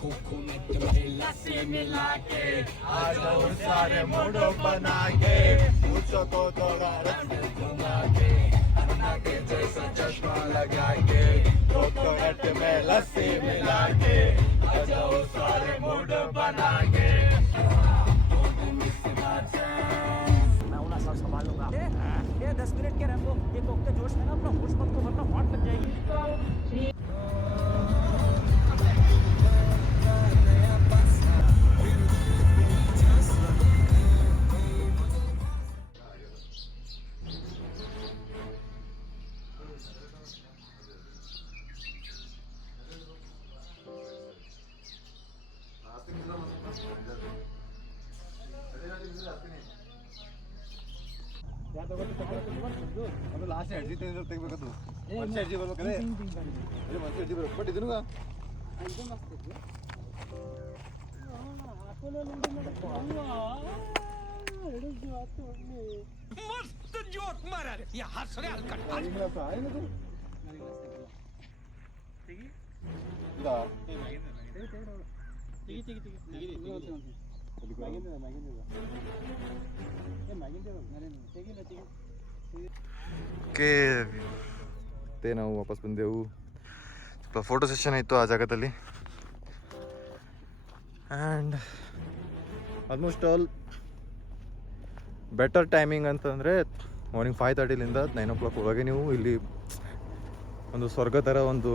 Coconut में लस्सी मिला के आ जाओ सारे मूडो बना के पूछो तो थोड़ा रंग घुमा के अन्ना के जैसा चश्मा लगा के कोकोनट में लस्सी मिला के आ जाओ सारे मूडो बना के मैं उन्हें सब संभाल लूंगा। ये 10 मिनट के रैम्बो ये कोकते जोश में ना अपना होश मत को वरना हॉट लग जाएगी। ಲಾಸ್ಟ್ ಎಡ್ಜಿ ತೆಗಿಬೇಕದು ಮನುಷ್ಯ ಎಡ್ಜಿ ಬರ್ಬೇಕಾದ್ರೆ ಮನುಷ್ಯ ಎಡ್ಜಿ ಬರ್ಬೇಕು ಬಟ್ ಇದನ್ನು मस्त जोक मारा रे ये हंस रहे हलकट ಓಕೆ ನಾವು ವಾಪಸ್ ಬಂದೆವು. ಸ್ವಲ್ಪ ಫೋಟೋ ಸೆಷನ್ ಇತ್ತು ಆ ಜಾಗದಲ್ಲಿ and almost all better timing ಅಂತಂದರೆ ಮಾರ್ನಿಂಗ್ 5:30ಲಿಂದ 9 ಒಳಗೆ ನೀವು ಇಲ್ಲಿ ಒಂದು ಸ್ವರ್ಗ ಥರ ಒಂದು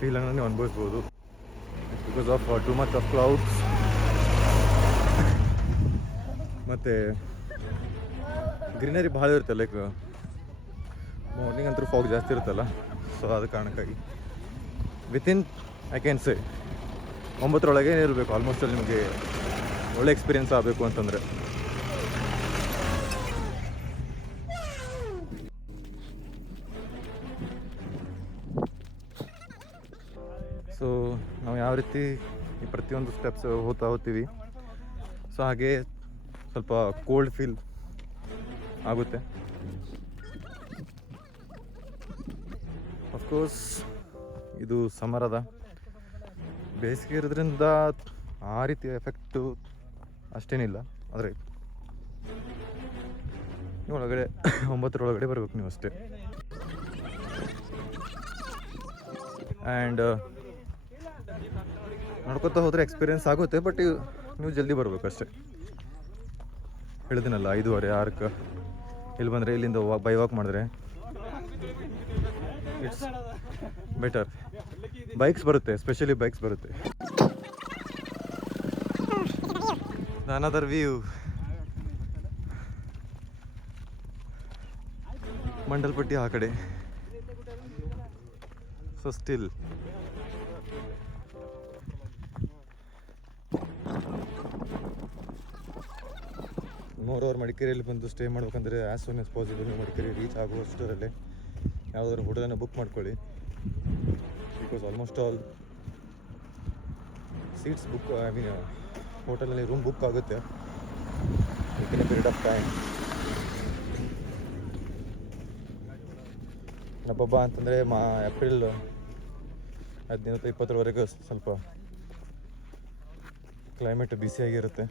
ಫೀಲನ್ನು ನೀವು ಅನುಭವಿಸ್ಬೋದು. Because of too much of clouds ಮತ್ತು ಗ್ರೀನರಿ ಭಾಳ ಇರುತ್ತೆ. ಲೈಕ್ ಮಾರ್ನಿಂಗ್ ಅಂತೂ ಫಾಗ್ ಜಾಸ್ತಿ ಇರುತ್ತಲ್ಲ, ಸೊ ಅದ ಕಾರಣಕ್ಕಾಗಿ ವಿತಿನ್ ಐ ಕ್ಯಾನ್ ಸೇ 9 ಇರಬೇಕು ಆಲ್ಮೋಸ್ಟ್ ಅಲ್ಲಿ ನಿಮಗೆ ಒಳ್ಳೆ ಎಕ್ಸ್ಪೀರಿಯೆನ್ಸ್ ಆಗಬೇಕು ಅಂತಂದರೆ. ಸೊ ನಾವು ಯಾವ ರೀತಿ ಈ ಪ್ರತಿಯೊಂದು ಸ್ಟೆಪ್ಸ್ ಹೋಗ್ತೀವಿ, ಸೊ ಹಾಗೆ ಸ್ವಲ್ಪ ಕೋಲ್ಡ್ ಫೀಲ್ ಆಗುತ್ತೆ. ಅಫ್ಕೋರ್ಸ್ ಇದು ಸಮರ್ ಅದ, ಬೇಸಿಗೆ ಇರೋದ್ರಿಂದ ಆ ರೀತಿಯ ಎಫೆಕ್ಟು ಅಷ್ಟೇನಿಲ್ಲ. ಆದರೆ ಒಳಗಡೆ 9 ಬರಬೇಕು ನೀವು ಅಷ್ಟೇ. ಆ್ಯಂಡ್ ನೋಡ್ಕೊತಾ ಹೋದರೆ ಎಕ್ಸ್ಪೀರಿಯೆನ್ಸ್ ಆಗುತ್ತೆ, ಬಟ್ ನೀವು ಜಲ್ದಿ ಬರಬೇಕು ಅಷ್ಟೇ. ಹೇಳಿದಿನಲ್ಲ 5:30 6ಕ್ಕೆ ಇಲ್ಲಿ ಬಂದರೆ ಇಲ್ಲಿಂದ ಬೈ ವಾಕ್ ಮಾಡಿದ್ರೆ ಇಟ್ಸ್ ಬೆಟರ್. ಬೈಕ್ಸ್ ಬರುತ್ತೆ, ಎಸ್ಪೆಷಲಿ ಬೈಕ್ಸ್ ಬರುತ್ತೆ. ಅನದರ್ ವ್ಯೂ ಮಂಡಲ್ಪಟ್ಟಿ ಆ ಕಡೆ. ಸೊ ಸ್ಟಿಲ್ ಮೋರೋವರ್ ಮಡಿಕೇರಿಯಲ್ಲಿ ಬಂದು ಸ್ಟೇ ಮಾಡ್ಬೇಕಂದ್ರೆ ಆ್ಯಸ್ ಸೂನ್ ಆಸ್ ಪಾಸಿಬಲ್ ನೀವು ಮಡಿಕೇರಿ ರೀಚ್ ಆಗುವಷ್ಟರಲ್ಲೇ ಯಾವುದಾದ್ರು ಹೋಟೆಲನ್ನು ಬುಕ್ ಮಾಡ್ಕೊಳ್ಳಿ. Because almost all seats book I mean ಹೋಟೆಲಲ್ಲಿ ರೂಮ್ ಬುಕ್ ಆಗುತ್ತೆ within A period of time. ಹಬ್ಬ ಅಂತಂದರೆ ಏಪ್ರಿಲ್ 15-20 ಸ್ವಲ್ಪ ಕ್ಲೈಮೇಟ್ ಬಿಸಿಯಾಗಿರುತ್ತೆ.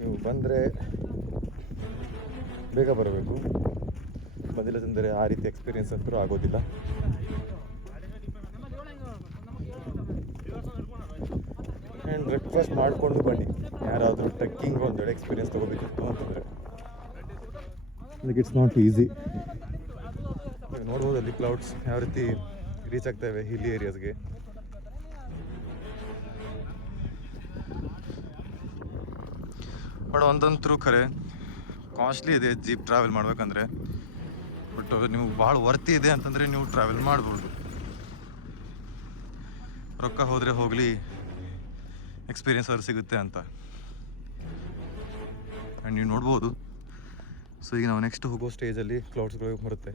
ನೀವು ಬಂದರೆ ಬೇಗ ಬರಬೇಕು, ಬಂದಿಲ್ಲದಂದರೆ ಆ ರೀತಿ ಎಕ್ಸ್ಪೀರಿಯೆನ್ಸ್ ಅಂತೂ ಆಗೋದಿಲ್ಲ. ಆ್ಯಂಡ್ ಬ್ರೇಕ್ಫಾಸ್ಟ್ ಮಾಡಿಕೊಂಡು ಬನ್ನಿ. ಯಾರಾದರೂ ಟ್ರೆಕ್ಕಿಂಗ್ ಒಂದೊಳ್ಳೆ ಎಕ್ಸ್ಪೀರಿಯೆನ್ಸ್ ತೊಗೋಬೇಕಿತ್ತು ಅಂತಂದರೆ ಇಟ್ಸ್ ನಾಟ್ ಈಸಿ. ನೋಡ್ಬೋದು ಅಲ್ಲಿ ಕ್ಲೌಡ್ಸ್ ಯಾವ ರೀತಿ ರೀಚ್ ಆಗ್ತವೆ ಹಿಲ್ಲಿ ಏರಿಯಾಸ್ಗೆ. ಬಟ್ ಒಂದಂತರೂ ಖರೆ ಕಾಸ್ಟ್ಲಿ ಇದೆ ಜೀಪ್ ಟ್ರಾವೆಲ್ ಮಾಡ್ಬೇಕಂದ್ರೆ. ಬಟ್ ನಿಮ್ಗೆ ಭಾಳ ವರ್ತಿ ಇದೆ ಅಂತಂದರೆ ನೀವು ಟ್ರಾವೆಲ್ ಮಾಡ್ಬೋದು. ರೊಕ್ಕ ಹೋದರೆ ಹೋಗಲಿ, ಎಕ್ಸ್ಪೀರಿಯೆನ್ಸ್ ಅವ್ರು ಸಿಗುತ್ತೆ ಅಂತ. ಆ್ಯಂಡ್ ನೀವು ನೋಡ್ಬೋದು. ಸೊ ಈಗ ನಾವು ನೆಕ್ಸ್ಟ್ ಹೋಗೋ ಸ್ಟೇಜಲ್ಲಿ ಕ್ಲೌಡ್ಸ್ಗಳು ಬರುತ್ತೆ.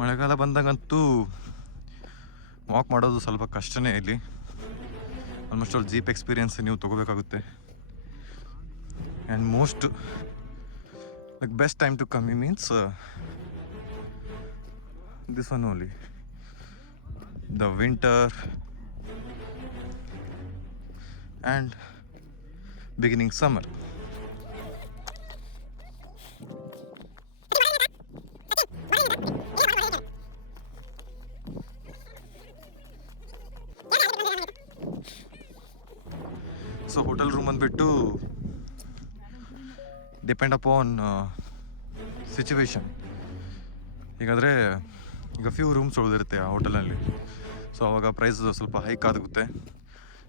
ಮಳೆಗಾಲ ಬಂದಾಗಂತೂ ವಾಕ್ ಮಾಡೋದು ಸ್ವಲ್ಪ ಕಷ್ಟನೇ. ಇಲ್ಲಿ ಆಲ್ಮೋಸ್ಟ್ ಆಲ್ ಜೀಪ್ ಎಕ್ಸ್ಪೀರಿಯೆನ್ಸ್ ನೀವು ತೊಗೋಬೇಕಾಗುತ್ತೆ. And most like best time to come means this one only, the winter and beginning summer. So hotel room ಅಂದ್ಬಿಟ್ಟು ಡಿಪೆಂಡ್ ಅಪಾನ್ ಸಿಚುವೇಶನ್. ಹೀಗಾದರೆ ಈಗ ಫ್ಯೂ ರೂಮ್ಸ್ ಉಳಿದಿರುತ್ತೆ ಆ ಹೋಟೆಲಲ್ಲಿ, ಸೊ ಅವಾಗ ಪ್ರೈಸ್ ಸ್ವಲ್ಪ ಹೈಕ್ ಆಗುತ್ತೆ.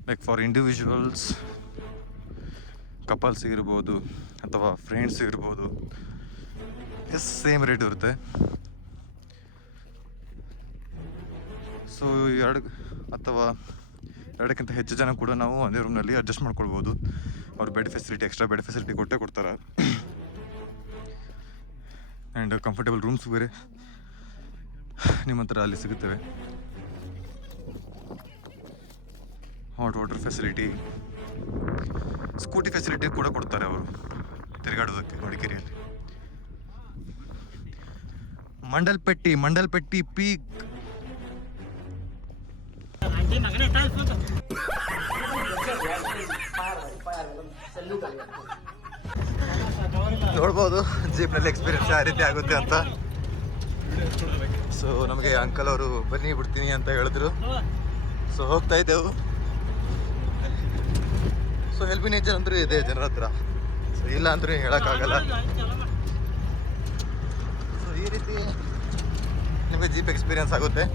ಲೈಕ್ ಫಾರ್ ಇಂಡಿವಿಜುವಲ್ಸ್, ಕಪಲ್ಸ್ ಇರ್ಬೋದು ಅಥವಾ ಫ್ರೆಂಡ್ಸ್ ಇರ್ಬೋದು, ಎಸ್ ಸೇಮ್ ರೇಟ್ ಇರುತ್ತೆ. ಸೊ ಅಥವಾ ಎರಡಕ್ಕಿಂತ ಹೆಚ್ಚು ಜನ ಕೂಡ ನಾವು ಅದೇ ರೂಮ್ನಲ್ಲಿ ಅಡ್ಜಸ್ಟ್ ಮಾಡ್ಕೊಳ್ಬೋದು. ಅವ್ರು bed facility, extra bed facility ಕೊಟ್ಟೇ ಕೊಡ್ತಾರೆ. ಆ್ಯಂಡ್ ಕಂಫರ್ಟೇಬಲ್ ರೂಮ್ಸ್ ಬೇರೆ ನಿಮ್ಮ ಹತ್ರ ಅಲ್ಲಿ ಸಿಗುತ್ತವೆ. Hot water facility, scooty facility ಕೂಡ ಕೊಡ್ತಾರೆ ಅವರು ತಿರುಗಾಡೋದಕ್ಕೆ ಮಡಿಕೇರಿಯಲ್ಲಿ. ಮಂಡಲ್ಪಟ್ಟಿ ಪೀಕ್. ನೋಡ್ಬೋದು ಜೀಪ್ನಲ್ಲಿ ಎಕ್ಸ್ಪೀರಿಯನ್ಸ್ ಯಾವ ರೀತಿ ಆಗುತ್ತೆ ಅಂತ. ಸೊ ನಮಗೆ ಅಂಕಲ್ ಅವರು ಬನ್ನಿ ಬಿಡ್ತೀನಿ ಅಂತ ಹೇಳಿದ್ರು. ಸೊ ಹೋಗ್ತಾ ಇದ್ದೆವು. ಸೊ ಹೆಲ್ಪ್ ನೇಚರ್ ಅಂದ್ರೂ ಇದೆ ಜನರ ಹತ್ರ, ಸೊ ಇಲ್ಲ ಅಂದ್ರೂ ಹೇಳೋಕ್ಕಾಗಲ್ಲ. ಸೊ ಈ ರೀತಿ ನಿಮಗೆ ಜೀಪ್ ಎಕ್ಸ್ಪೀರಿಯನ್ಸ್ ಆಗುತ್ತೆ.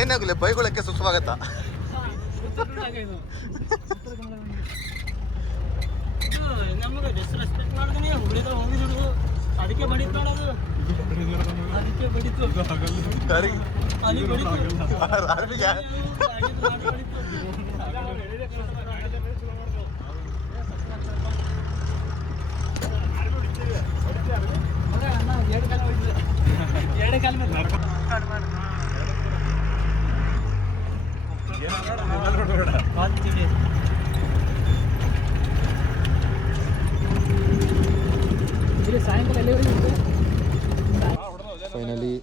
ಏನಾಗಲಿ ಬೈಗೊಳಕ್ಕೆ ಸುಖವಾಗತ್ತಾ? ನಮಗೆ ಡಿಸ್ರೆಸ್ಪೆಕ್ಟ್ ಮಾಡಿದ್ರೆ ಹುಡುಗ ಹೋಗಿದ್ರು, ಅದಕ್ಕೆ ಬಡಿತು ನೋಡೋದು, ಅದಕ್ಕೆ ಬಡಿತು ಅಲ್ಲಿ ಎರಡು ಕಾಲ ಸಾಯಂಕಾಲ ಎಲ್ಲಿವರೆಗೆ ಫೈನಲಿ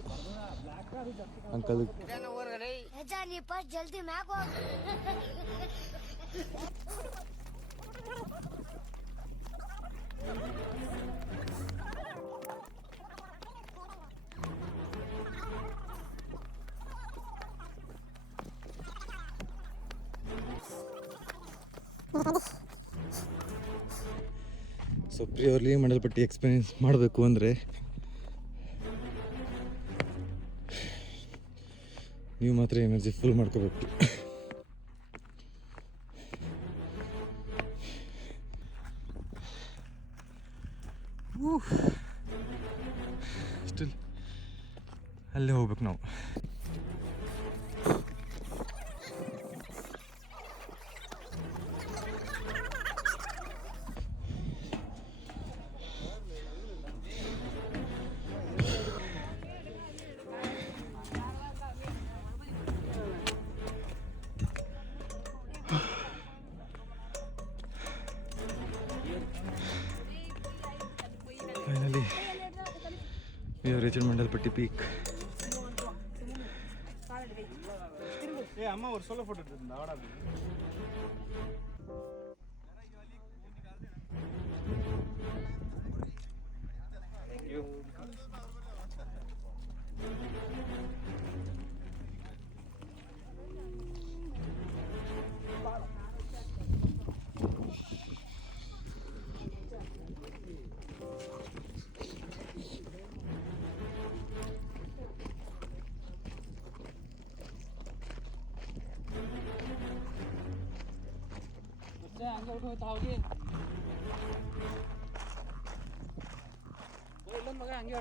ಅಂಕಲ್ ಜಲ್ದಿ ಮ್ಯಾಗ ಸೊ ಪ್ರಿಯರ್ಲಿ ಮಂಡಲ್ಪಟ್ಟಿ ಎಕ್ಸ್ಪೀರಿಯನ್ಸ್ ಮಾಡಬೇಕು ಅಂದರೆ ನೀವು ಮಾತ್ರ ಎನರ್ಜಿ ಫುಲ್ ಮಾಡ್ಕೋಬೇಕು. ಸ್ಟಿಲ್ ಅಲ್ಲೇ ಹೋಗ್ಬೇಕು ನಾವು. Finally, we have reached Mandalpatti Peak. அம்மா ஒரு சொல்ல போட்டு இருந்தா வாடா. Thank you. ಹಂಗೆ ಹೋಗ್ತಾ ಹೋಗಿ ಮಗ ಹಂಗೆ